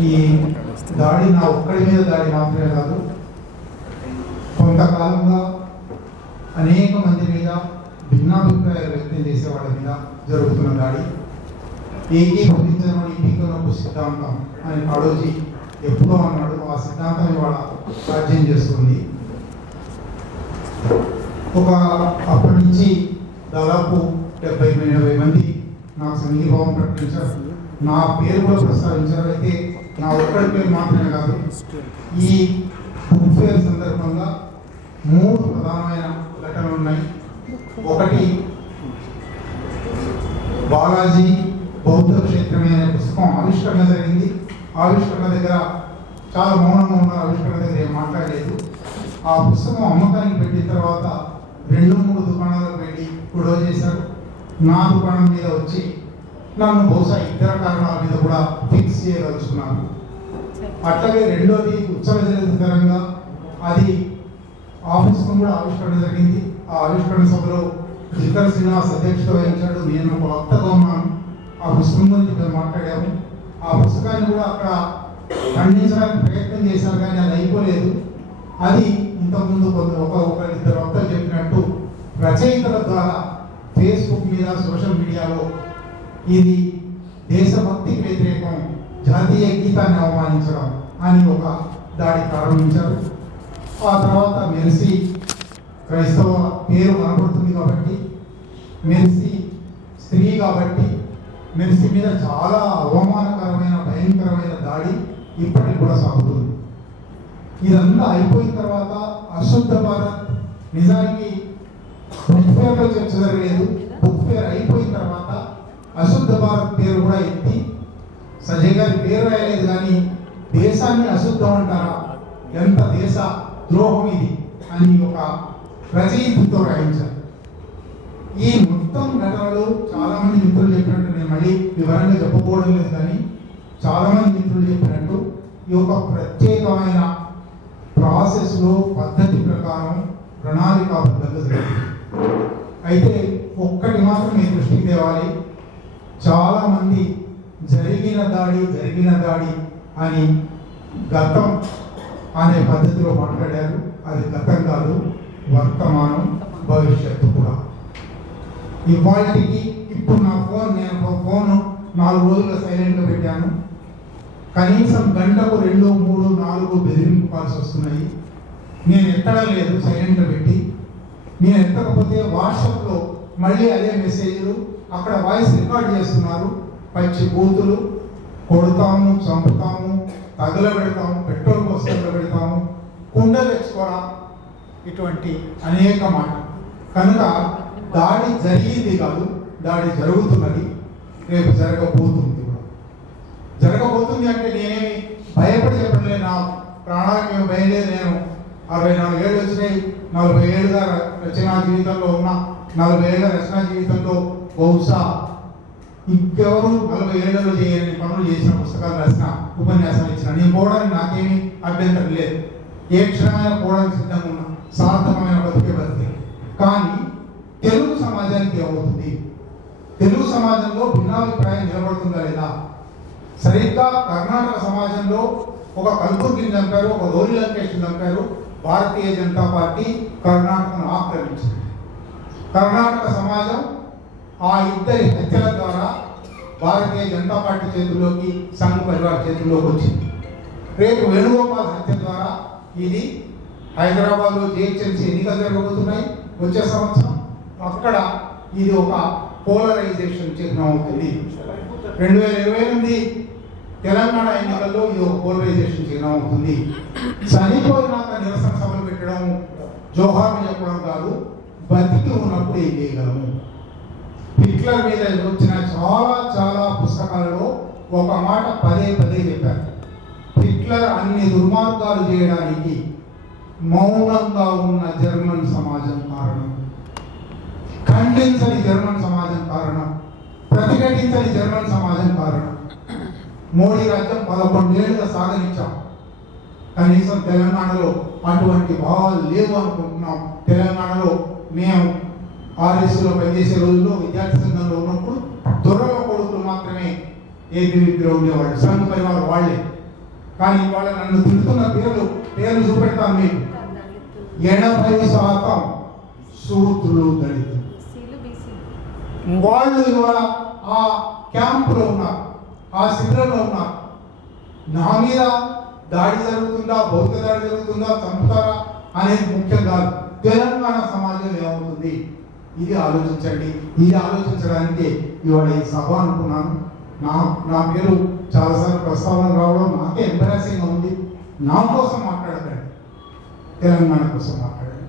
ఈ దాడి నా ఒక్కడి మీద దాడి మాత్రమే కాదు కొంతకాలంగా అనేక మంది మీద భిన్నాభిప్రాయాలు వ్యక్తం చేసేవాళ్ళ మీద జరుగుతున్న దాడి. ఏకీభవించడం పీకనొప్పు సిద్ధాంతం అని కాడోజీ ఎప్పుడో అన్నాడు ఆ సిద్ధాంతం ఇవాళ సాధ్యం చేస్తుంది. ఒక అప్పటి నుంచి దాదాపు డెబ్బై ఎనభై మంది నాకు సంఘీభావం ప్రకటించారు. నా పేరు కూడా ప్రస్తావించారు. అయితే నా ఒక్కడి పేరు మాత్రమే కాదు ఈ బుక్ ఫేర్ సందర్భంగా మూడు ప్రధానమైన ఘటనలు ఉన్నాయి. ఒకటి బాలాజీ బౌద్ధ క్షేత్రమే అనే పుస్తకం ఆవిష్కరణ జరిగింది. ఆవిష్కరణ దగ్గర చాలా మౌనంగా ఉన్న ఆవిష్కరణ దగ్గర ఏం మాట్లాడలేదు. ఆ పుస్తకం అమ్మకానికి పెట్టిన తర్వాత రెండు మూడు దుకాణాలకు వెళ్ళి గొడవ చేశారు. నా దుకాణం మీద వచ్చి నన్ను బహుశా ఇతర కారణాల మీద కూడా ఫిక్స్ చేయదలుచుకున్నాను. అట్లాగే రెండోది ఉత్సవ జరుగుతరంగా అది ఆఫీస్లో కూడా ఆవిష్కరణ జరిగింది. ఆ ఆవిష్కరణ సభలో జిక్కర్ శ్రీనివాస్ అధ్యక్షత వహించాడు. నేను ఒక వక్తగా ఉన్నాను ఆ పుస్తకం గురించి మేము మాట్లాడాము. ఆ పుస్తకాన్ని కూడా అక్కడ ఖండించడానికి ప్రయత్నం చేశారు కానీ అది అయిపోలేదు. అది ఇంతకుముందు కొంత ఒక ఒక ఇద్దరు వక్తలు చెప్పినట్టు రచయితల ద్వారా ఫేస్బుక్ మీద సోషల్ మీడియాలో ఇది దేశభక్తికి వ్యతిరేకం జాతీయ గీతాన్ని అవమానించడం అని ఒక దాడి ప్రారంభించారు. ఆ తర్వాత మెర్సీ క్రైస్తవ పేరు కనబడుతుంది కాబట్టి మెర్సీ స్త్రీ కాబట్టి మెర్సీ మీద చాలా అవమానకరమైన భయంకరమైన దాడి ఇప్పటికి కూడా సాగుతుంది. ఇదంతా అయిపోయిన తర్వాత అశుద్ధ భారత్ నిజానికి బుక్ ఫేర్లో చర్చ జరగలేదు బుక్ ఫేర్ అయిపోయిన తర్వాత అశుద్ధ భారత్ పేరు కూడా ఎత్తి సజయ్ గారి పేరు రాయలేదు కానీ దేశాన్ని అశుద్ధం అంటారా? ఎంత దేశ ద్రోహం ఇది అని ఒక రచయితతో రాయించారు. ఈ మొత్తం ఘటనలు చాలా మంది మిత్రులు చెప్పినట్టు నేను మళ్ళీ వివరంగా చెప్పకపోవడం లేదు కానీ చాలా మంది మిత్రులు చెప్పినట్టు ఈ యొక్క ప్రత్యేకమైన ప్రాసెస్లో పద్ధతి ప్రకారం ప్రణాళికాబద్ధంగా జరిగింది అయితే ఒక్కటి మాత్రం మీ దృష్టికి తేవాలి. చాలా మంది జరిగిన దాడి జరిగిన దాడి అని గతం అనే పద్ధతిలో మాట్లాడారు. అది గతం కాదు వర్తమానం భవిష్యత్తు కూడా. ఇవాళకి ఇప్పుడు నా ఫోన్ నేను ఒక ఫోన్ నాలుగు రోజులు సైలెంట్లో పెట్టాను. కనీసం గంటకు రెండు మూడు నాలుగు బెదిరింపు కాల్స్ వస్తున్నాయి. నేను ఎత్తడం లేదు సైలెంట్లో పెట్టి. నేను ఎత్తకపోతే వాట్సాప్లో మళ్ళీ అదే మెసేజ్లు అక్కడ వాయిస్ రికార్డ్ చేస్తున్నారు. పచ్చి బూతులు కొడతాము చంపుతాము తగలబెడతాము పెట్రోల్ కోసం పెడతాము కుండ ఇటువంటి అనేక మాట. కనుక దాడి జరిగింది కాదు దాడి జరుగుతున్నది. రేపు జరగబోతుంది కూడా. జరగబోతుంది అంటే నేనేమి భయపడి చెప్పలేదు నా ప్రాణానికి ఏమి భయం నేను అరవై నాలుగు ఏళ్ళు వచ్చినాయి. నలభై ఏళ్ళుగా రచనా జీవితంలో ఉన్నా. నలభై ఏళ్ళ రచనా జీవితంలో బహుశా ఇంకెవరు నలభై ఏళ్ళలో చేయని పనులు చేసిన పుస్తకాలు రాసిన ఉపన్యాసాలు ఇచ్చిన నేను పోవడానికి నాకేమీ అభ్యంతరం లేదు. ఏ క్షణమైనా పోవడానికి సిద్ధంగా ఉన్నా సార్థకమైన బతికే బతికే. కానీ తెలుగు సమాజానికి ఏమవుతుంది? తెలుగు సమాజంలో భిన్నాభిప్రాయం నిలబడుతుందా లేదా? సరిగ్గా కర్ణాటక సమాజంలో ఒక కల్బుర్గిని చంపారు ఒక గౌరీ లంకేష్ని చంపారు భారతీయ జనతా పార్టీ కర్ణాటకను ఆక్రమించింది. కర్ణాటక సమాజం ఆ ఇద్దరి హత్యల ద్వారా భారతీయ జనతా పార్టీ చేతుల్లోకి సంఘ్ పరివార్ చేతుల్లోకి వచ్చింది. రేపు వేణుగోపాల్ హత్య ద్వారా ఇది హైదరాబాద్లో జిహెచ్ఎంసీ ఎన్నికలు జరగబోతున్నాయి. వచ్చే సంవత్సరం అక్కడ ఇది ఒక పోలరైజేషన్ చిహ్నం అవుతుంది. రెండు వేల ఇరవై ఎనిమిది తెలంగాణ ఎన్నికల్లో ఇది ఒక పోలరైజేషన్ చిహ్నం అవుతుంది. చనిపోయినాక నిరసన సభలు పెట్టడం జోహార్లు చెప్పడం కాదు బతికి ఉన్నప్పుడు ఏం చేయగలము? హిట్లర్ మీద వచ్చిన చాలా చాలా పుస్తకాలలో ఒక మాట పదే పదే చెప్పారు. హిట్లర్ అన్ని దుర్మార్గాలు చేయడానికి మౌనంగా ఉన్న జర్మన్ సమాజం కారణం. ఖండించని జర్మన్ సమాజం కారణం. ప్రతిఘటించని జర్మన్ సమాజం కారణం. మోడీ రాజ్యం పదకొండేళ్ళుగా సాగనిచ్చాం. కనీసం తెలంగాణలో అటువంటి భావాలు లేవు అనుకుంటున్నాం. తెలంగాణలో మేము ఆర్ఎస్లో పనిచేసే రోజుల్లో విద్యార్థి సంఘంలో ఉన్నప్పుడు దొరల కొడుకులు మాత్రమే ఏబీవీపీలో ఉండేవాళ్ళు. సంఘ పరివారం వాళ్ళే. కానీ ఇవాళ నన్ను తిడుతున్న పేర్లు పేర్లు చూపెడతాను మీకు ఎనభై శాతం శూద్రులు దళితులు. వాళ్ళు ఇవాళ ఆ క్యాంపులో ఉన్నారు ఆ శిబిరంలో ఉన్నారు. నా మీద దాడి జరుగుతుందా భౌతిక దాడి జరుగుతుందా చంపుతారా అనేది ముఖ్యం కాదు. తెలంగాణ సమాజం ఏమవుతుంది? ఇది ఆలోచించండి. ఇది ఆలోచించడానికి ఇవాళ ఈ సభ అనుకున్నాను. నా నా పేరు చాలాసార్లు ప్రస్తావన రావడం నాకే ఎంబరాసింగ్ ఉంది. నా కోసం మాట్లాడకండి. తెలంగాణ కోసం మాట్లాడండి.